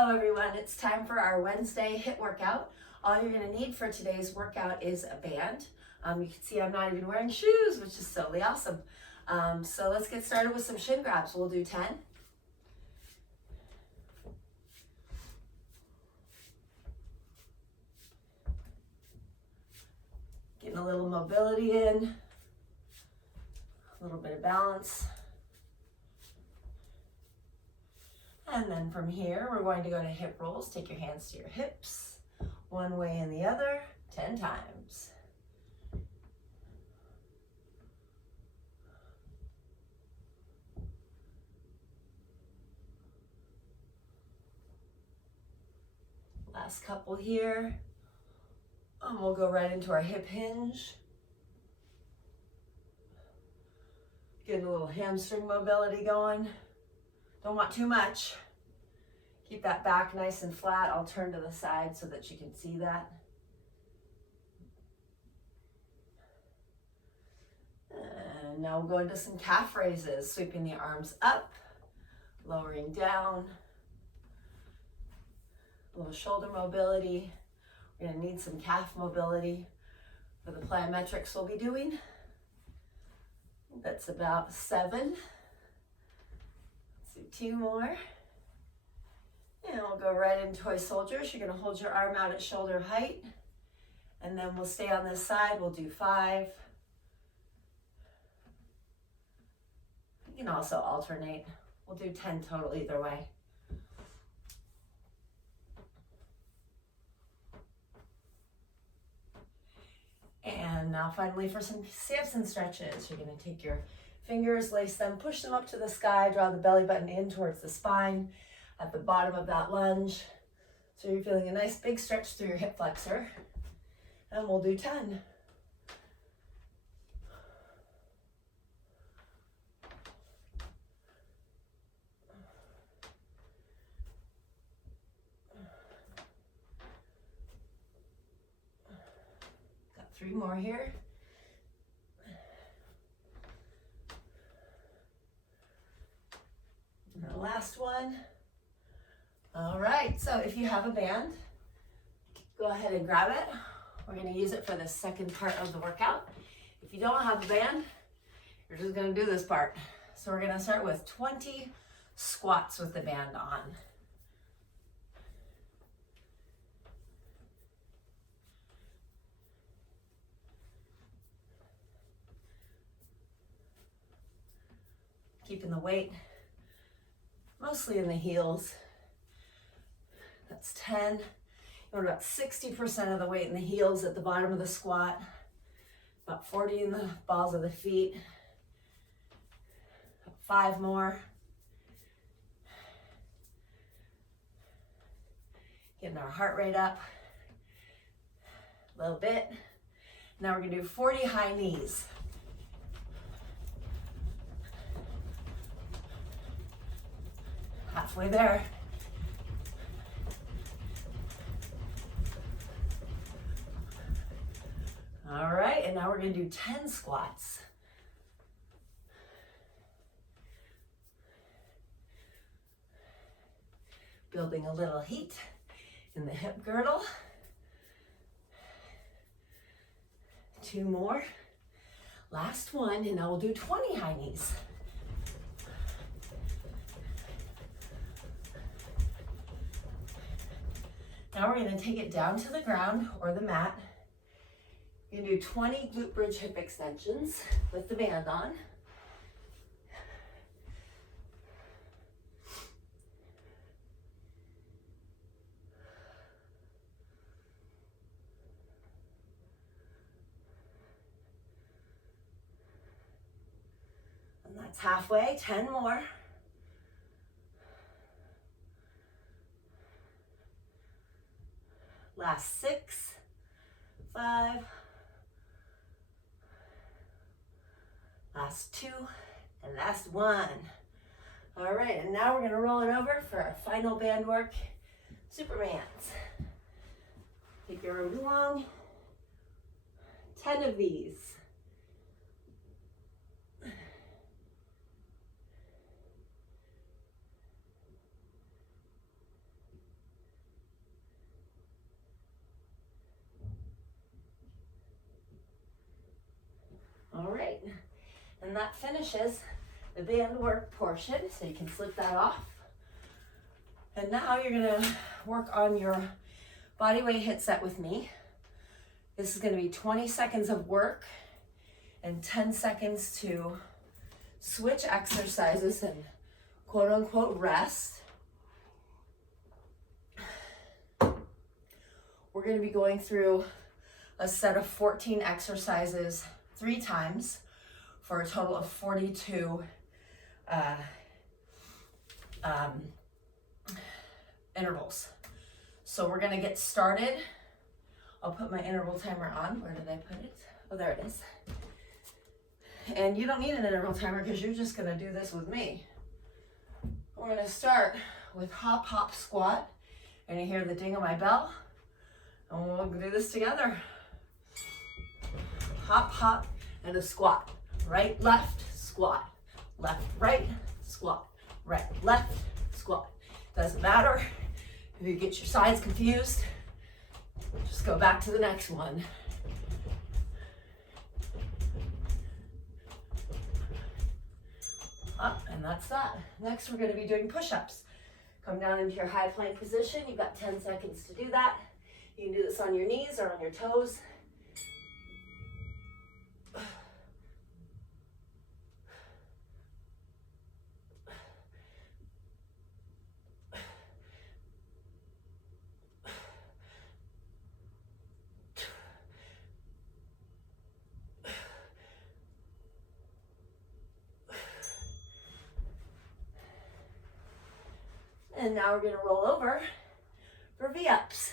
Hello everyone, it's time for our Wednesday HIIT workout. All you're going to need for today's workout is a band. You can see I'm not even wearing shoes, which is totally awesome. So let's get started with some shin grabs. We'll do 10. Getting a little mobility in, a little bit of balance. And then from here, we're going to go to hip rolls. Take your hands to your hips, one way and the other, 10 times. Last couple here. And we'll go right into our hip hinge. Getting a little hamstring mobility going. Don't want too much. Keep that back nice and flat. I'll turn to the side so that you can see that. And now we'll go into some calf raises, sweeping the arms up, lowering down. A little shoulder mobility. We're going to need some calf mobility for the plyometrics we'll be doing. That's about 7. Let's do 2 more. And we'll go right into toy soldiers. You're going to hold your arm out at shoulder height. And then we'll stay on this side. We'll do 5. You can also alternate. We'll do 10 total either way. And now finally for some Samson stretches. You're going to take your fingers, lace them, push them up to the sky, draw the belly button in towards the spine at the bottom of that lunge. So you're feeling a nice big stretch through your hip flexor. And we'll do 10. Got 3 more here. And the last one. All right, so if you have a band, go ahead and grab it. We're going to use it for the second part of the workout. If you don't have a band, you're just going to do this part. So we're going to start with 20 squats with the band on. Keeping the weight mostly in the heels. That's 10. You want about 60% of the weight in the heels at the bottom of the squat. About 40 in the balls of the feet. 5 more. Getting our heart rate up a little bit. Now we're going to do 40 high knees. Halfway there. All right, and now we're going to do 10 squats. Building a little heat in the hip girdle. 2 more. Last one, and now we'll do 20 high knees. Now we're going to take it down to the ground or the mat. You're going to do 20 glute bridge hip extensions with the band on. And that's halfway, 10 more. Last 6, 5, last 2, and last 1. All right, and now we're going to roll it over for our final band work, Supermans. Take your arms long, 10 of these. And that finishes the band work portion, so you can slip that off. And now you're gonna work on your body weight HIIT set with me. This is gonna be 20 seconds of work and 10 seconds to switch exercises and quote unquote rest. We're gonna be going through a set of 14 exercises 3 times for a total of 42 intervals. So we're gonna get started. I'll put my interval timer on. Where did I put it? Oh, there it is. And you don't need an interval timer because you're just gonna do this with me. We're gonna start with hop, hop, squat. And you hear the ding of my bell. And we'll do this together. Hop, hop, and a squat. Right, left, squat. Left, right, squat. Right, left, squat. Doesn't matter if you get your sides confused. Just go back to the next one. Up, and that's that. Next, we're going to be doing push-ups. Come down into your high plank position. You've got 10 seconds to do that. You can do this on your knees or on your toes. And now we're going to roll over for V-ups.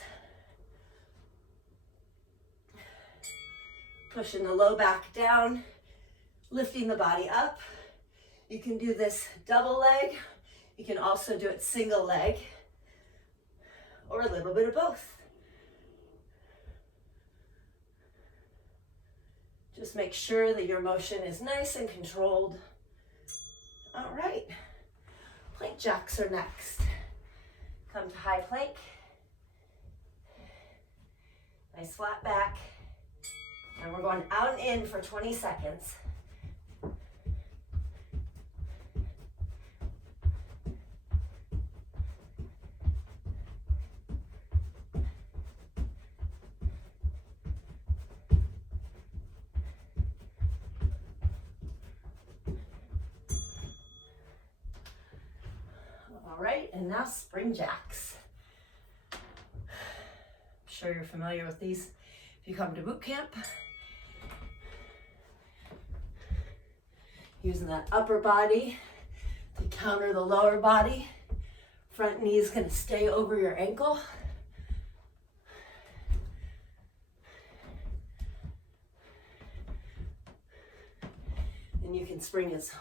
Pushing the low back down, lifting the body up. You can do this double leg. You can also do it single leg, or a little bit of both. Just make sure that your motion is nice and controlled. All right, plank jacks are next. Come to high plank. Nice flat back. And we're going out and in for 20 seconds. All right, and now spring jacks. I'm sure you're familiar with these if you come to boot camp. Using that upper body to counter the lower body. Front knee is going to stay over your ankle. And you can spring as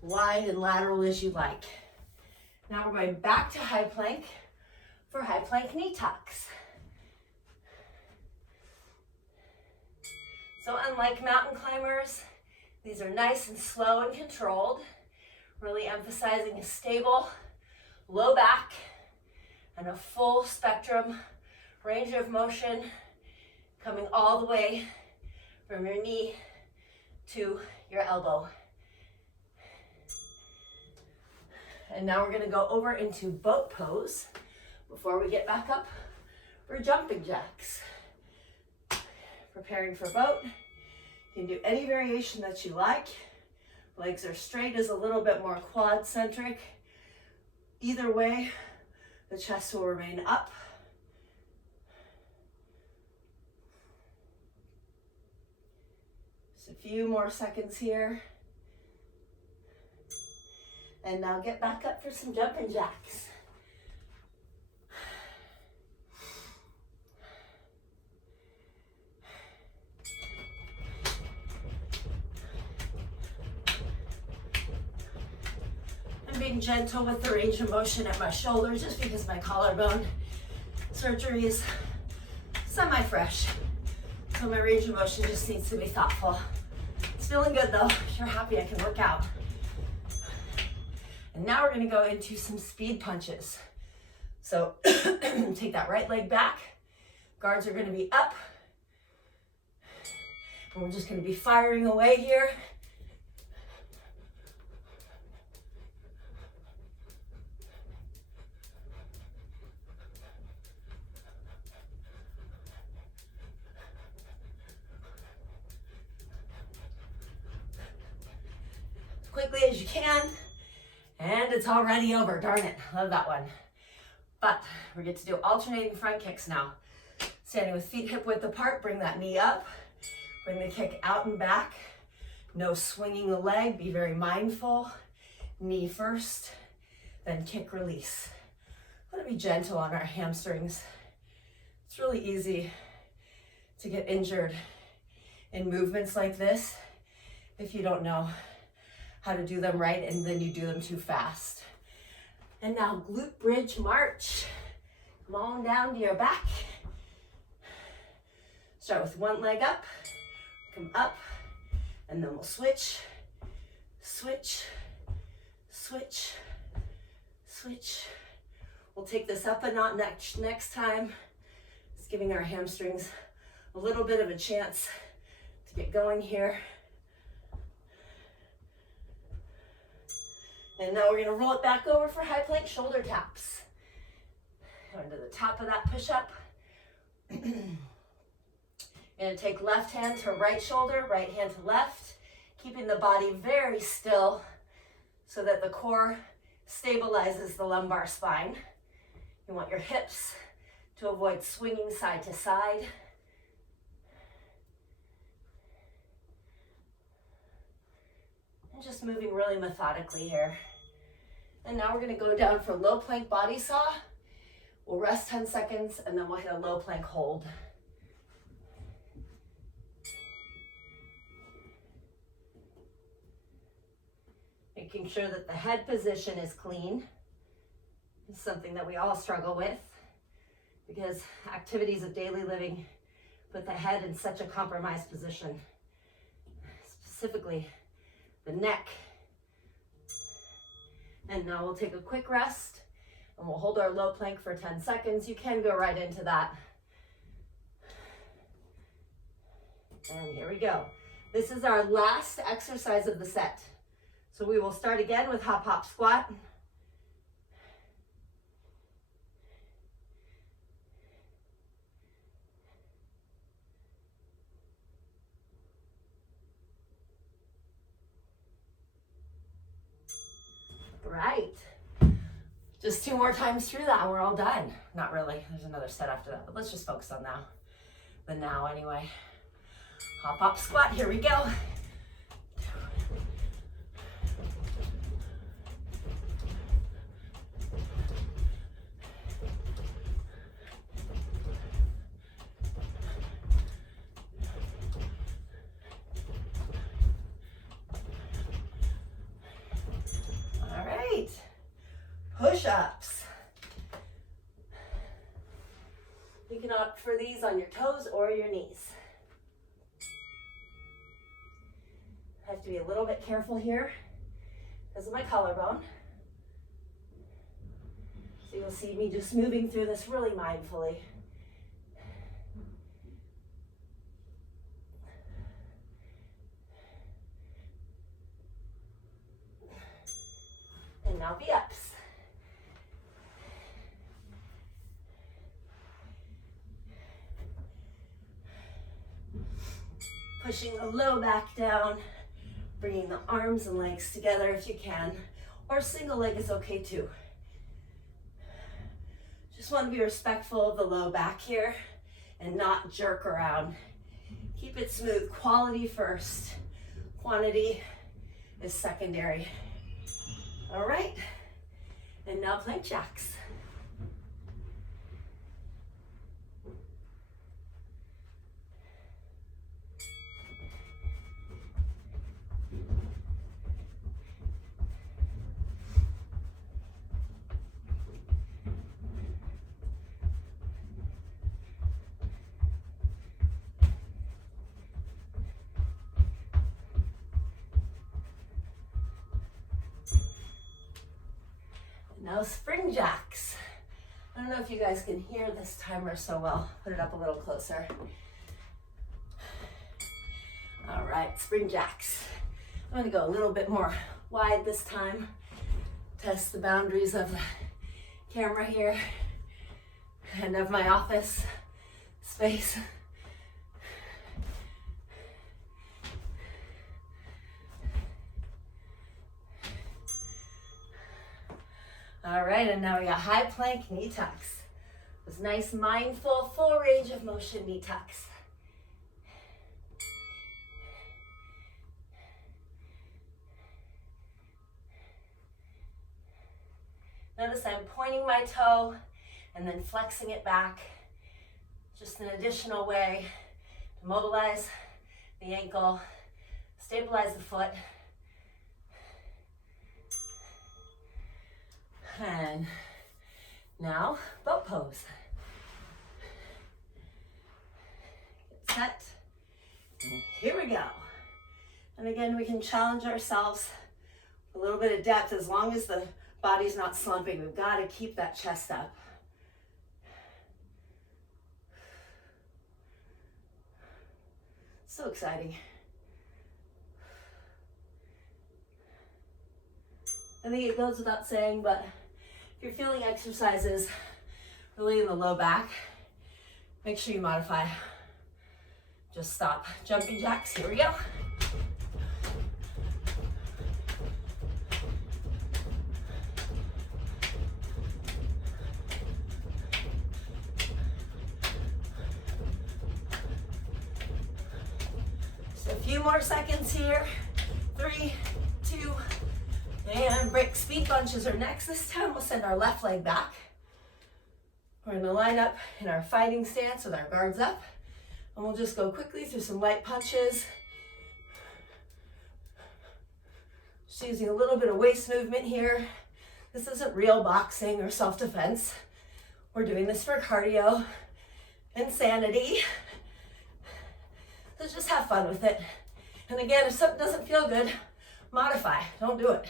wide and lateral as you like. Now we're going back to high plank for high plank knee tucks. So unlike mountain climbers, these are nice and slow and controlled, really emphasizing a stable low back and a full spectrum range of motion coming all the way from your knee to your elbow. And now we're going to go over into boat pose before we get back up for jumping jacks. Preparing for boat. You can do any variation that you like. Legs are straight is a little bit more quad centric. Either way, the chest will remain up. Just a few more seconds here. And now get back up for some jumping jacks. I'm being gentle with the range of motion at my shoulder just because my collarbone surgery is semi-fresh. So my range of motion just needs to be thoughtful. It's feeling good though. If you're happy, I can work out. And now we're gonna go into some speed punches. So take that right leg back. Guards are gonna be up. And we're just gonna be firing away here. quickly as you can. And it's already over, darn it, love that one. But we get to do alternating front kicks now. Standing with feet hip width apart, bring that knee up, bring the kick out and back. No swinging the leg, be very mindful. Knee first, then kick release. Want to be gentle on our hamstrings. It's really easy to get injured in movements like this if you don't know how to do them right and then you do them too fast. And now glute bridge march. Come on down to your back. Start with one leg up, come up, and then we'll switch, switch, switch, switch. We'll take this up a notch next time. It's giving our hamstrings a little bit of a chance to get going here. And now we're gonna roll it back over for high plank shoulder taps. Going to the top of that push-up. You're gonna take left hand to right shoulder, right hand to left, keeping the body very still so that the core stabilizes the lumbar spine. You want your hips to avoid swinging side to side. And just moving really methodically here. And now we're gonna go down for low plank body saw. We'll rest 10 seconds and then we'll hit a low plank hold. Making sure that the head position is clean. It's something that we all struggle with because activities of daily living put the head in such a compromised position. Specifically, the neck. And now we'll take a quick rest and we'll hold our low plank for 10 seconds. You can go right into that. And here we go. This is our last exercise of the set. So we will start again with hop, hop, squat. Right. Just 2 more times through that, we're all done. Not really, there's another set after that, but let's just focus on now. The now anyway. Hop, hop, squat, here we go. Push-ups. You can opt for these on your toes or your knees. I have to be a little bit careful here because of my collarbone. So you'll see me just moving through this really mindfully. And now V-ups. Pushing the low back down, bringing the arms and legs together if you can, or single leg is okay too. Just want to be respectful of the low back here and not jerk around. Keep it smooth, quality first, quantity is secondary. All right, and now plank jacks. Now spring jacks. I don't know if you guys can hear this timer so well. Put it up a little closer. All right, spring jacks. I'm gonna go a little bit more wide this time. Test the boundaries of the camera here and of my office space. All right, and now we got high plank knee tucks. This nice, mindful, full range of motion knee tucks. Notice I'm pointing my toe and then flexing it back. Just an additional way to mobilize the ankle, stabilize the foot. And now, boat pose. Get set. And here we go. And again, we can challenge ourselves a little bit of depth as long as the body's not slumping. We've got to keep that chest up. So exciting. I think it goes without saying, but if you're feeling exercises really in the low back, make sure you modify. Just stop. Jumping jacks, here we go. Just a few more seconds here. 3, 2, and break. Speed bunches are next. This time we'll send our left leg back. We're going to line up in our fighting stance with our guards up. And we'll just go quickly through some light punches. Just using a little bit of waist movement here. This isn't real boxing or self-defense. We're doing this for cardio and sanity. So just have fun with it. And again, if something doesn't feel good, modify. Don't do it.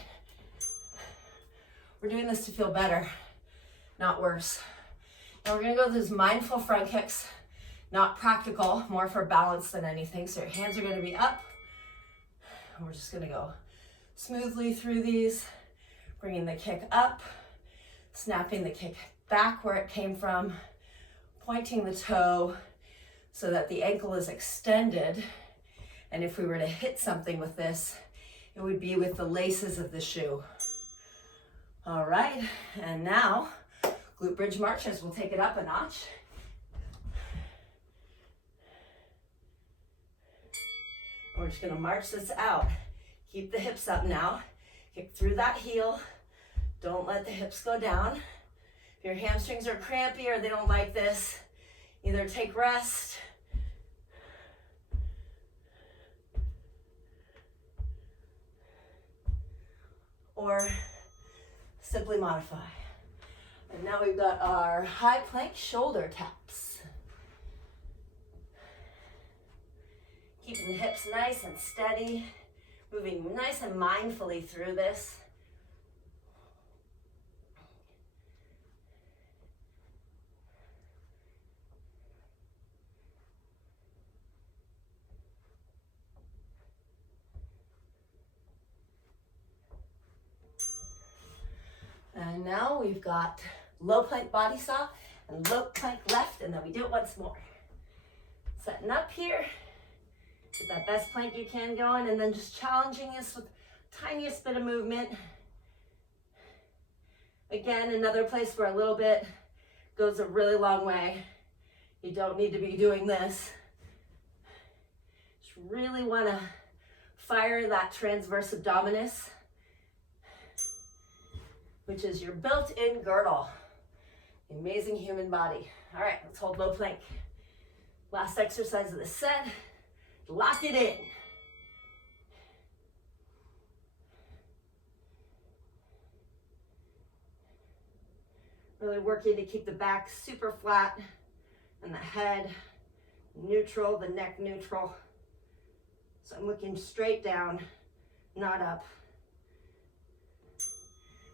We're doing this to feel better, not worse. Now we're gonna go to those mindful front kicks, not practical, more for balance than anything. So your hands are gonna be up. And we're just gonna go smoothly through these, bringing the kick up, snapping the kick back where it came from, pointing the toe so that the ankle is extended. And if we were to hit something with this, it would be with the laces of the shoe. All right, and now glute bridge marches. We'll take it up a notch. We're just gonna march this out. Keep the hips up now. Kick through that heel. Don't let the hips go down. If your hamstrings are crampy or they don't like this, either take rest or simply modify. And now we've got our high plank shoulder taps. Keeping the hips nice and steady, moving nice and mindfully through this. And now we've got low plank body saw and low plank left, and then we do it once more. Setting up here, get that best plank you can going, and then just challenging us with tiniest bit of movement. Again, another place where a little bit goes a really long way. You don't need to be doing this. Just really want to fire that transverse abdominis, which is your built-in girdle, the amazing human body. All right, let's hold low plank. Last exercise of the set, lock it in. Really working to keep the back super flat and the head neutral, the neck neutral. So I'm looking straight down, not up.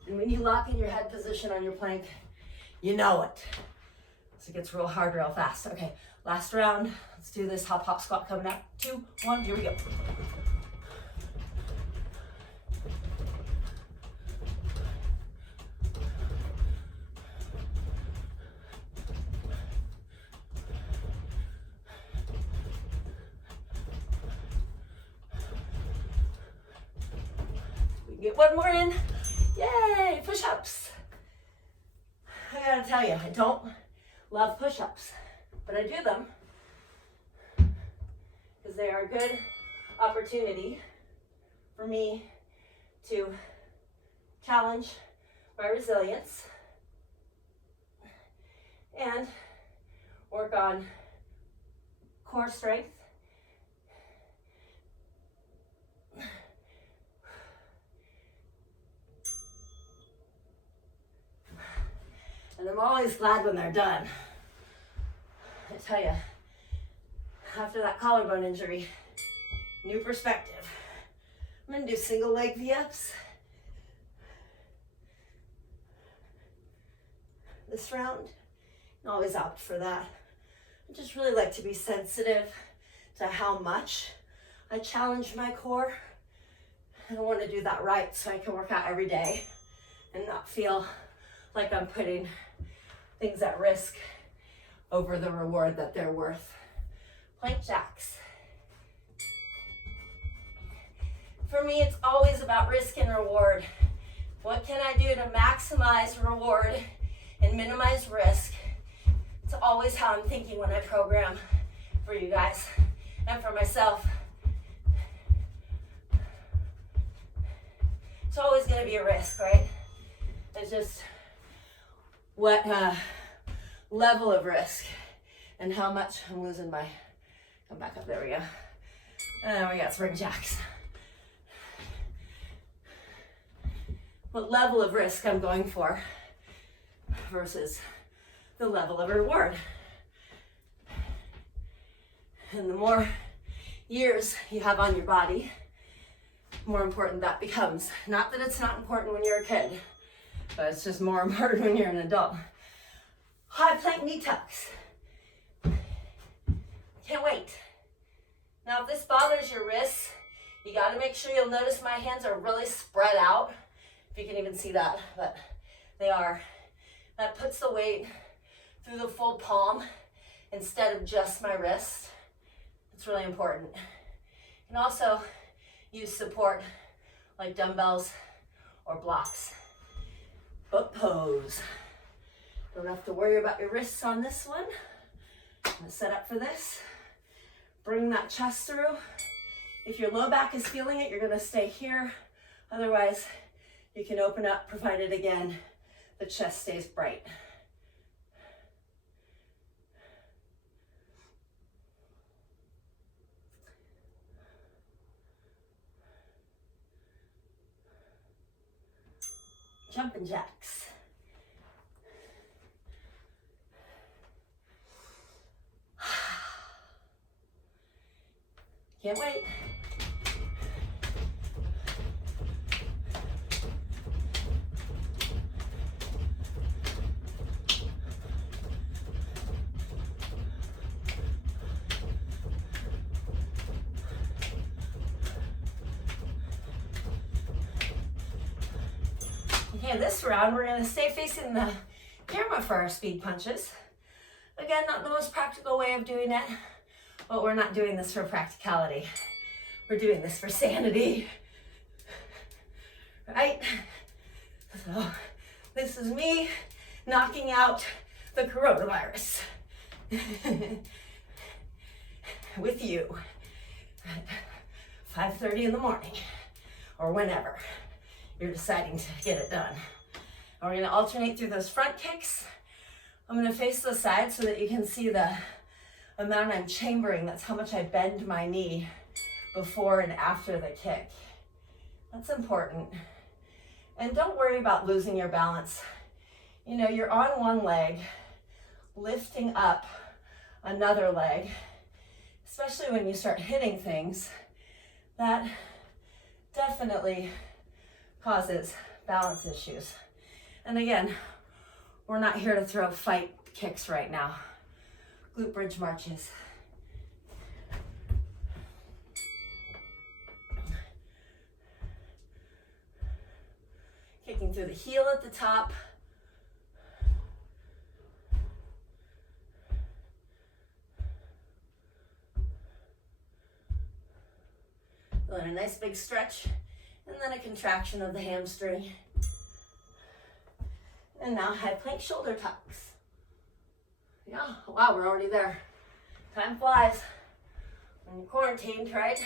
And when you lock in your head position on your plank, you know it. So it gets real hard real fast. Okay, last round. Let's do this hop, hop, squat coming up. 2, 1, here we go. We can get one more in. Yay, push-ups. gotta tell you, I don't love push-ups, but I do them because they are a good opportunity for me to challenge my resilience and work on core strength. And I'm always glad when they're done. I tell you, after that collarbone injury, new perspective. I'm gonna do single leg V-ups this round. I always opt for that. I just really like to be sensitive to how much I challenge my core. I want to do that right so I can work out every day and not feel like I'm putting things at risk over the reward that they're worth. Plank jacks. For me, it's always about risk and reward. What can I do to maximize reward and minimize risk? It's always how I'm thinking when I program for you guys and for myself. It's always going to be a risk, right? It's just what level of risk and how much I'm losing my, come back up, there we go. And we got spring jacks. What level of risk I'm going for versus the level of reward. And the more years you have on your body, more important that becomes. Not that it's not important when you're a kid, but it's just more important when you're an adult. High plank knee tucks. Can't wait. Now if this bothers your wrists, you gotta make sure you'll notice my hands are really spread out. If you can even see that, but they are. That puts the weight through the full palm instead of just my wrist. It's really important. You can also use support like dumbbells or blocks. Boat pose. Don't have to worry about your wrists on this one. I'm gonna set up for this. Bring that chest through. If your low back is feeling it, you're gonna stay here. Otherwise, you can open up, provided again, the chest stays bright. Jumping jacks. Can't wait. Okay, this round we're going to stay facing the camera for our speed punches. Again, not the most practical way of doing it, but we're not doing this for practicality. We're doing this for sanity, right? So this is me knocking out the coronavirus with you at 5:30 in the morning or whenever you're deciding to get it done. And we're going to alternate through those front kicks. I'm going to face the side so that you can see the amount I'm chambering. That's how much I bend my knee before and after the kick. That's important. And don't worry about losing your balance. You know, you're on one leg, lifting up another leg, especially when you start hitting things, that definitely causes balance issues. And again, we're not here to throw fight kicks right now. Glute bridge marches. Kicking through the heel at the top. Feeling a nice big stretch, and then a contraction of the hamstring. And now high plank shoulder tucks. Yeah, wow, we're already there. Time flies when you're quarantined, right?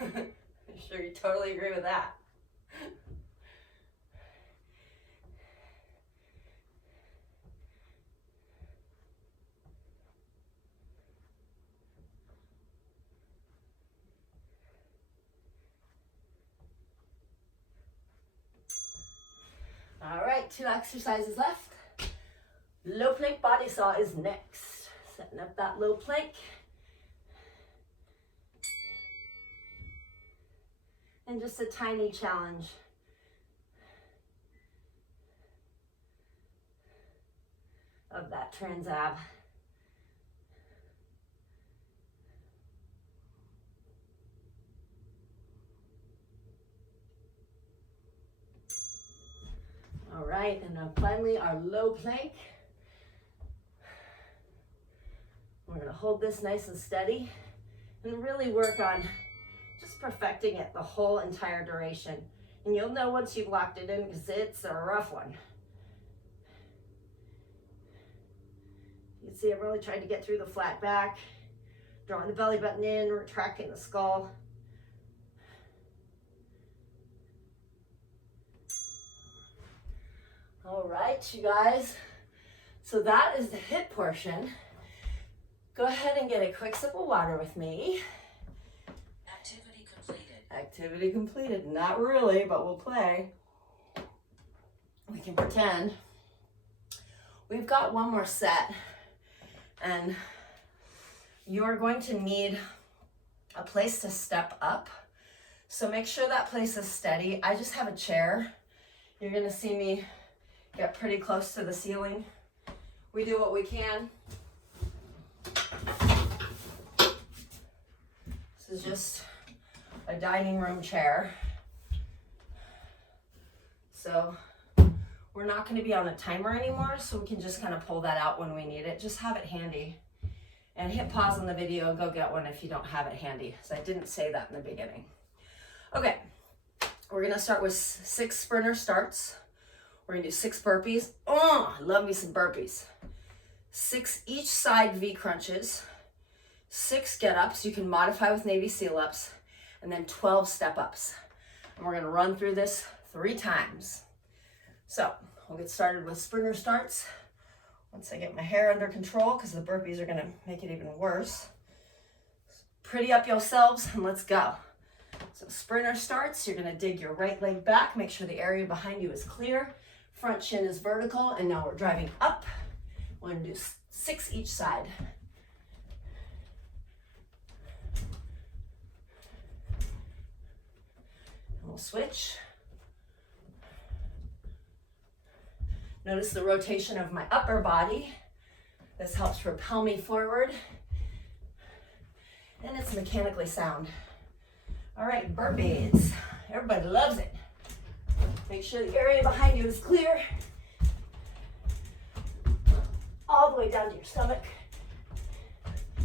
I'm sure you totally agree with that. All right, 2 exercises left. Low plank body saw is next. Setting up that low plank. And just a tiny challenge. Of that trans ab. All right, and now finally our low plank. We're gonna hold this nice and steady and really work on just perfecting it the whole entire duration. And you'll know once you've locked it in because it's a rough one. You can see I'm really trying to get through the flat back, drawing the belly button in, retracting the skull. All right, you guys. So that is the HIIT portion. Go ahead and get a quick sip of water with me. Activity completed. Activity completed. Not really, but we'll play. We can pretend. We've got one more set, and you're going to need a place to step up. So make sure that place is steady. I just have a chair. You're gonna see me get pretty close to the ceiling. We do what we can. This is just a dining room chair. So we're not going to be on a timer anymore, so we can just kind of pull that out when we need it. Just have it handy. And hit pause on the video and go get one if you don't have it handy, because I didn't say that in the beginning. Okay, we're going to start with 6 sprinter starts. We're gonna do 6 burpees. Oh, I love me some burpees. 6 each side V crunches, 6 get-ups. You can modify with Navy SEAL ups, and then 12 step-ups. And we're gonna run through this 3 times. So we'll get started with sprinter starts. Once I get my hair under control, because the burpees are gonna make it even worse. Pretty up yourselves, and let's go. So sprinter starts, you're gonna dig your right leg back, make sure the area behind you is clear. Front shin is vertical, and now we're driving up. We're gonna do 6 each side. And we'll switch. Notice the rotation of my upper body. This helps propel me forward. And it's mechanically sound. All right, burpees. Everybody loves it. Make sure the area behind you is clear. All the way down to your stomach.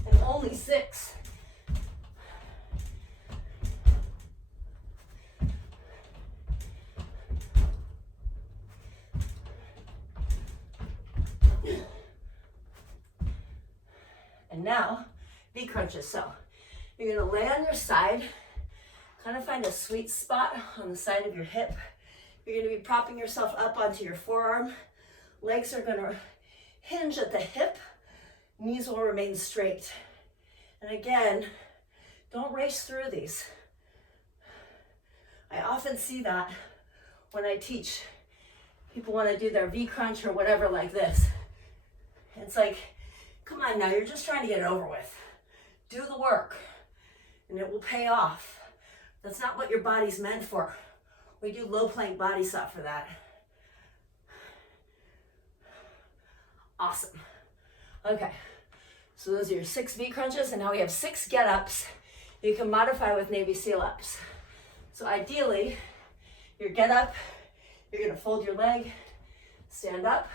And only 6. And now, V crunches. So you're gonna lay on your side, kind of find a sweet spot on the side of your hip. You're gonna be propping yourself up onto your forearm. Legs are gonna hinge at the hip. Knees will remain straight. And again, don't race through these. I often see that when I teach. People wanna do their V crunch or whatever like this. It's like, come on now, you're just trying to get it over with. Do the work, and it will pay off. That's not what your body's meant for. We do low plank body saw for that. Awesome. Okay, so those are your 6 V crunches, and now we have 6 get-ups. You can modify with Navy SEAL ups. So ideally, your get-up, you're gonna fold your leg, stand up,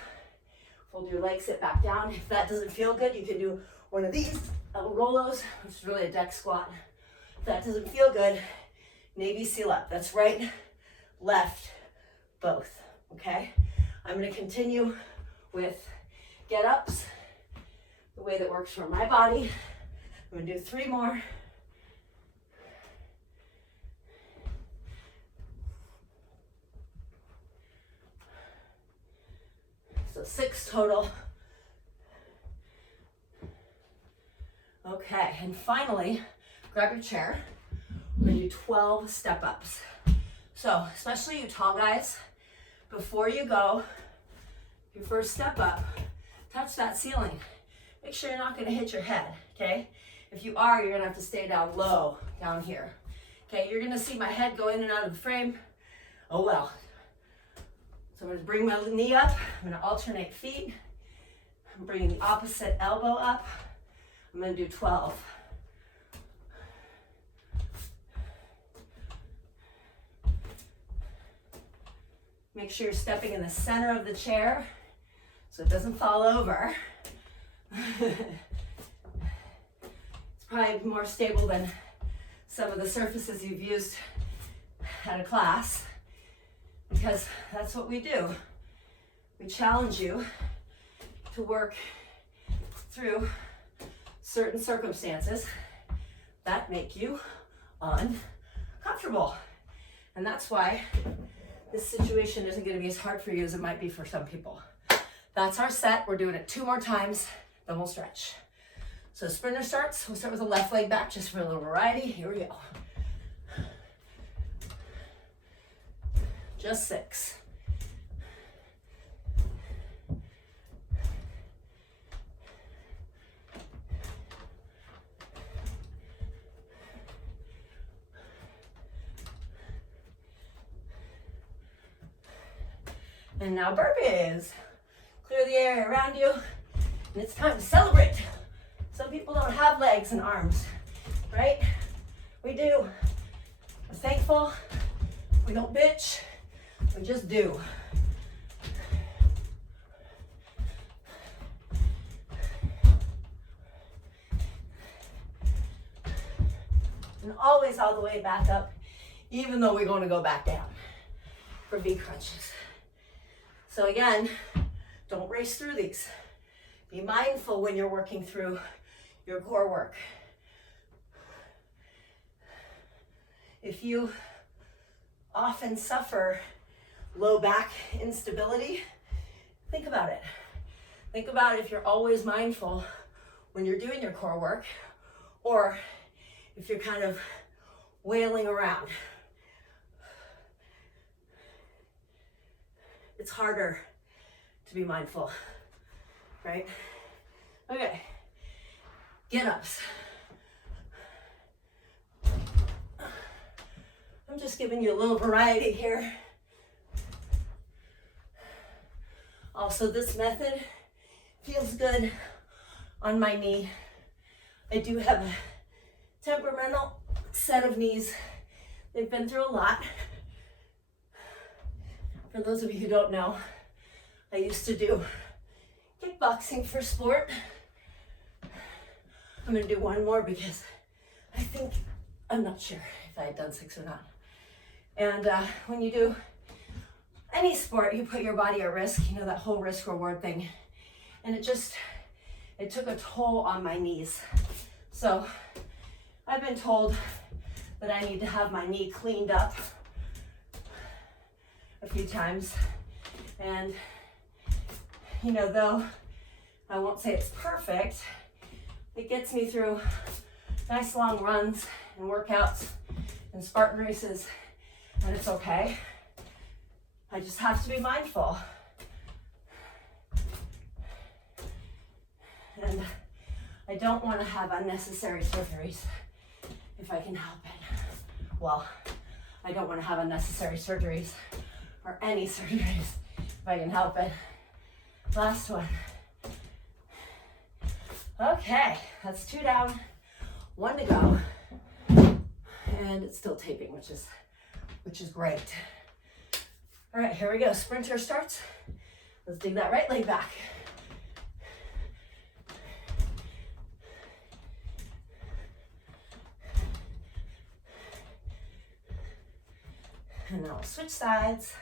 fold your leg, sit back down. If that doesn't feel good, you can do one of these, Rolos, which is really a deck squat. If that doesn't feel good, Navy SEAL up. That's right, left, both, okay? I'm going to continue with get-ups, the way that works for my body. I'm going to do 3 more. So 6 total. Okay, and finally, grab your chair. We're going to do 12 step-ups. So, especially you tall guys, before you go, your first step up, touch that ceiling. Make sure you're not going to hit your head, okay? If you are, you're going to have to stay down low, down here. Okay, you're going to see my head go in and out of the frame. Oh well. So I'm going to bring my knee up. I'm going to alternate feet. I'm bringing the opposite elbow up. I'm going to do 12. Make sure you're stepping in the center of the chair so it doesn't fall over. It's probably more stable than some of the surfaces you've used at a class, because that's what we do. We challenge you to work through certain circumstances that make you uncomfortable. And that's why this situation isn't going to be as hard for you as it might be for some people. That's our set. We're doing it 2 more times, then we'll stretch. So sprinter starts. We'll start with the left leg back just for a little variety. Here we go. Just 6. And now burpees. Clear the air around you. And it's time to celebrate. Some people don't have legs and arms, right? We do. We're thankful. We don't bitch. We just do. And always all the way back up, even though we're going to go back down for V crunches. So again, don't race through these. Be mindful when you're working through your core work. If you often suffer low back instability, think about it. Think about if you're always mindful when you're doing your core work, or if you're kind of wailing around. It's harder to be mindful, right? Okay, get-ups. I'm just giving you a little variety here. Also, this method feels good on my knee. I do have a temperamental set of knees. They've been through a lot. For those of you who don't know, I used to do kickboxing for sport. I'm gonna do 1 more because I'm not sure if I had done 6 or not. And when you do any sport, you put your body at risk, you know, that whole risk reward thing. And it took a toll on my knees. So I've been told that I need to have my knee cleaned up a few times. And, you know, though I won't say it's perfect, it gets me through nice long runs and workouts and Spartan races, and it's okay. I just have to be mindful. And I don't want to have unnecessary surgeries if I can help it. Well, I don't want to have unnecessary surgeries or any surgeries if I can help it. Last one. Okay, that's 2 down, 1 to go. And it's still taping, which is great. All right, here we go. Sprinter starts. Let's dig that right leg back. And now we'll switch sides.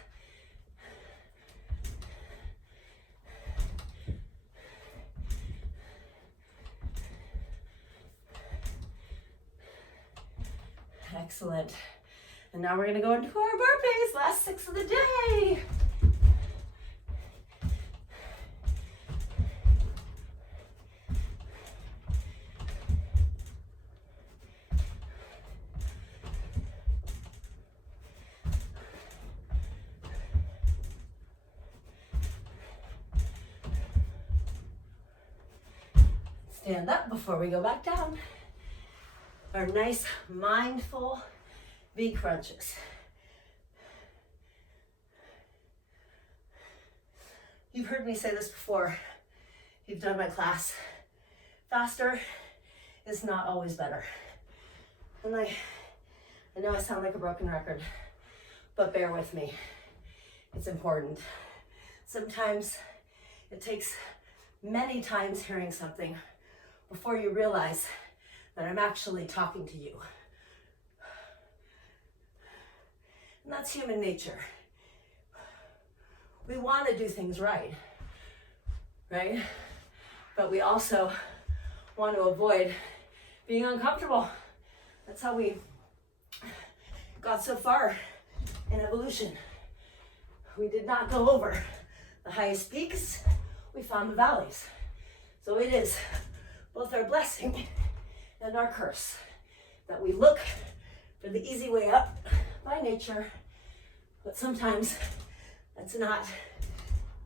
Excellent. And now we're gonna go into our burpees, last 6 of the day. Stand up before we go back down. Our nice mindful V crunches. You've heard me say this before. You've done my class. Faster is not always better. And I know I sound like a broken record, but bear with me. It's important. Sometimes it takes many times hearing something before you realize that I'm actually talking to you. And that's human nature. We want to do things right? But we also want to avoid being uncomfortable. That's how we got so far in evolution. We did not go over the highest peaks, we found the valleys. So it is both our blessing and our curse that we look for the easy way up by nature, but sometimes that's not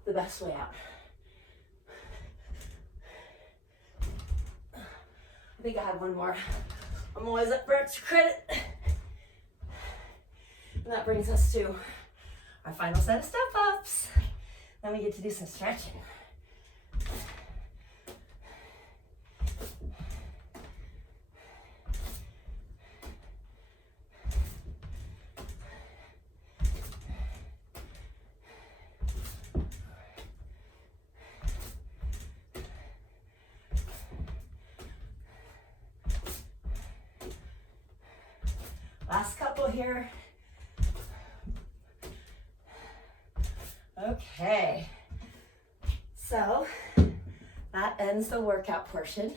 the best way out. I think I have one more. I'm always up for extra credit. And that brings us to our final set of step-ups. Then we get to do some stretching. Last couple here. Okay, so that ends the workout portion.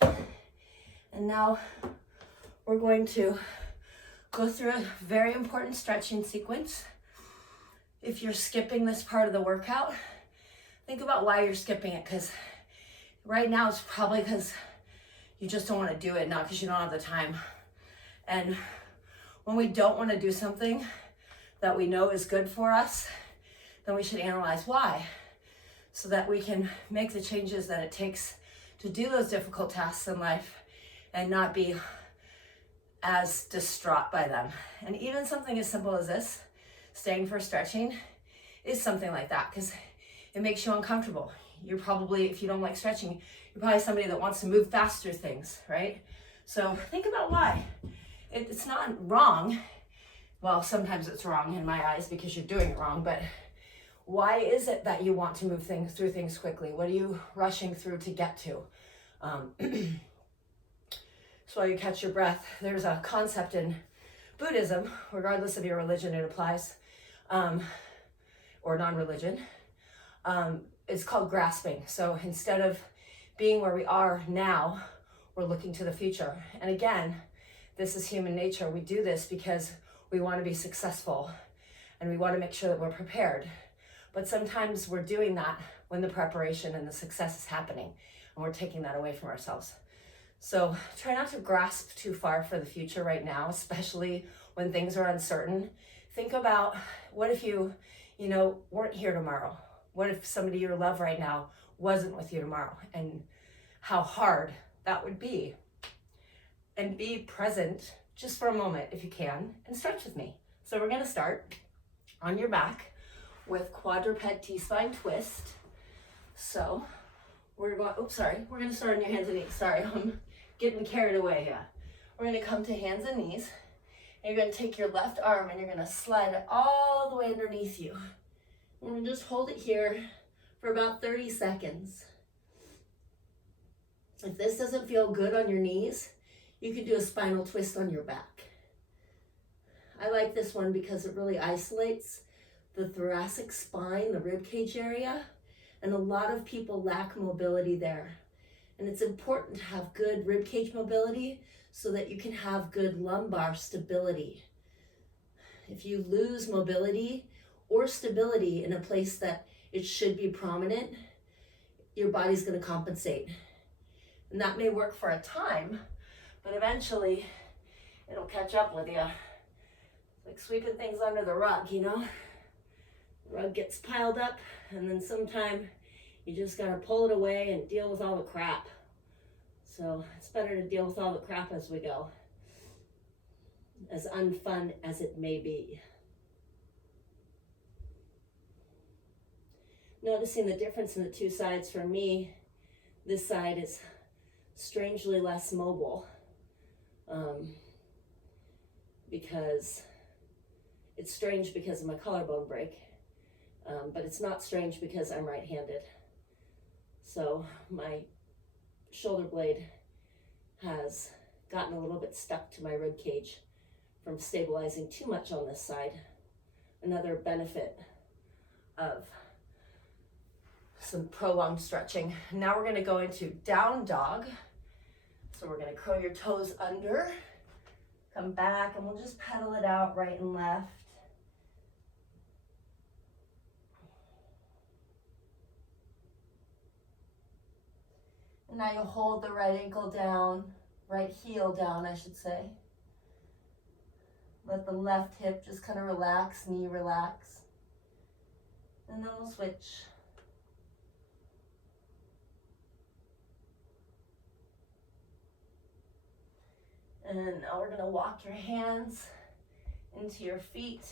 And now we're going to go through a very important stretching sequence. If you're skipping this part of the workout, think about why you're skipping it, because right now it's probably because you just don't want to do it, not because you don't have the time. And when we don't want to do something that we know is good for us, then we should analyze why, so that we can make the changes that it takes to do those difficult tasks in life and not be as distraught by them. And even something as simple as this, staying for stretching, is something like that, because it makes you uncomfortable. You're probably, if you don't like stretching, you're probably somebody that wants to move fast through things, right? So think about why. It's not wrong. Well, sometimes it's wrong in my eyes because you're doing it wrong, but why is it that you want to move through things quickly? What are you rushing through to get to? So while you catch your breath, there's a concept in Buddhism, regardless of your religion, it applies, or non-religion. It's called grasping. So instead of being where we are now, we're looking to the future. And again, this is human nature. We do this because we want to be successful and we want to make sure that we're prepared. But sometimes we're doing that when the preparation and the success is happening and we're taking that away from ourselves. So try not to grasp too far for the future right now, especially when things are uncertain. Think about, what if you weren't here tomorrow? What if somebody you love right now wasn't with you tomorrow? And how hard that would be. And be present just for a moment if you can, and stretch with me. So we're gonna start on your back with quadruped T-spine twist. So we're gonna start on your hands and knees. Sorry, I'm getting carried away here. We're gonna come to hands and knees, and you're gonna take your left arm and you're gonna slide it all the way underneath you. We're gonna just hold it here for about 30 seconds. If this doesn't feel good on your knees, you can do a spinal twist on your back. I like this one because it really isolates the thoracic spine, the rib cage area, and a lot of people lack mobility there. And it's important to have good rib cage mobility so that you can have good lumbar stability. If you lose mobility or stability in a place that it should be prominent, your body's going to compensate. And that may work for a time, but eventually it'll catch up with you. It's like sweeping things under the rug, you know? The rug gets piled up, and then sometime you just got to pull it away and deal with all the crap. So it's better to deal with all the crap as we go, as unfun as it may be. Noticing the difference in the two sides for me, this side is strangely less mobile because it's strange because of my collarbone break, but it's not strange because I'm right-handed. So my shoulder blade has gotten a little bit stuck to my rib cage from stabilizing too much on this side. Another benefit of some prolonged stretching. Now we're going to go into down dog. So we're going to curl your toes under, come back, and we'll just pedal it out right and left. And now you'll hold the right ankle down, right heel down, I should say. Let the left hip just kind of relax, knee relax. And then we'll switch. And now we're gonna walk your hands into your feet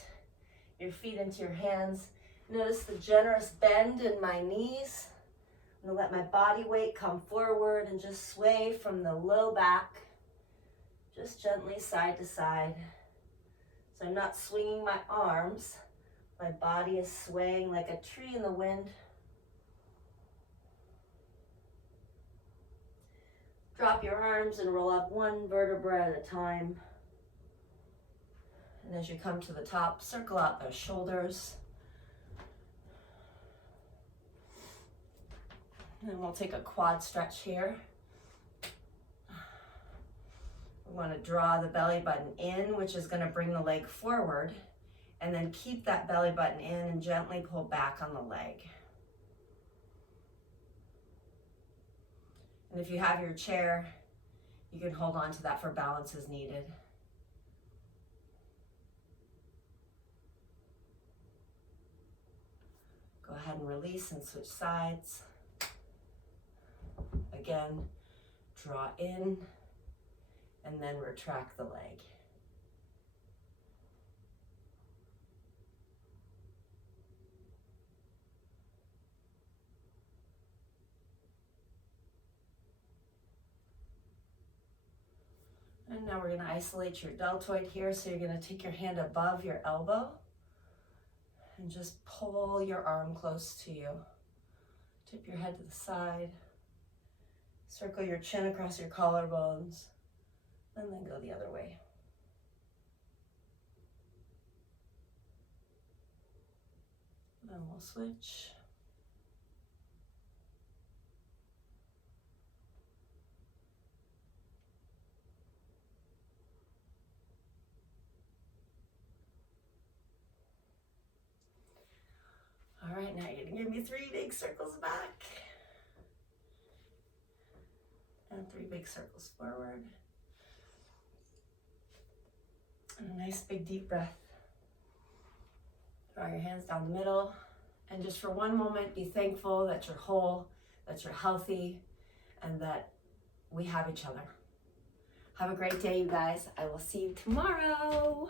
into your hands. Notice the generous bend in my knees. I'm gonna let my body weight come forward and just sway from the low back, just gently side to side. So I'm not swinging my arms. My body is swaying like a tree in the wind. Drop your arms and roll up one vertebra at a time. And as you come to the top, circle out those shoulders. And we'll take a quad stretch here. We want to draw the belly button in, which is going to bring the leg forward, and then keep that belly button in and gently pull back on the leg. And if you have your chair, you can hold on to that for balance as needed. Go ahead and release and switch sides. Again, draw in and then retract the leg. And now we're going to isolate your deltoid here. So you're going to take your hand above your elbow and just pull your arm close to you. Tip your head to the side. Circle your chin across your collarbones, and then go the other way. Then we'll switch. All right, now you're gonna give me 3 big circles back. And 3 big circles forward. And a nice big deep breath. Draw your hands down the middle. And just for one moment, be thankful that you're whole, that you're healthy, and that we have each other. Have a great day, you guys. I will see you tomorrow.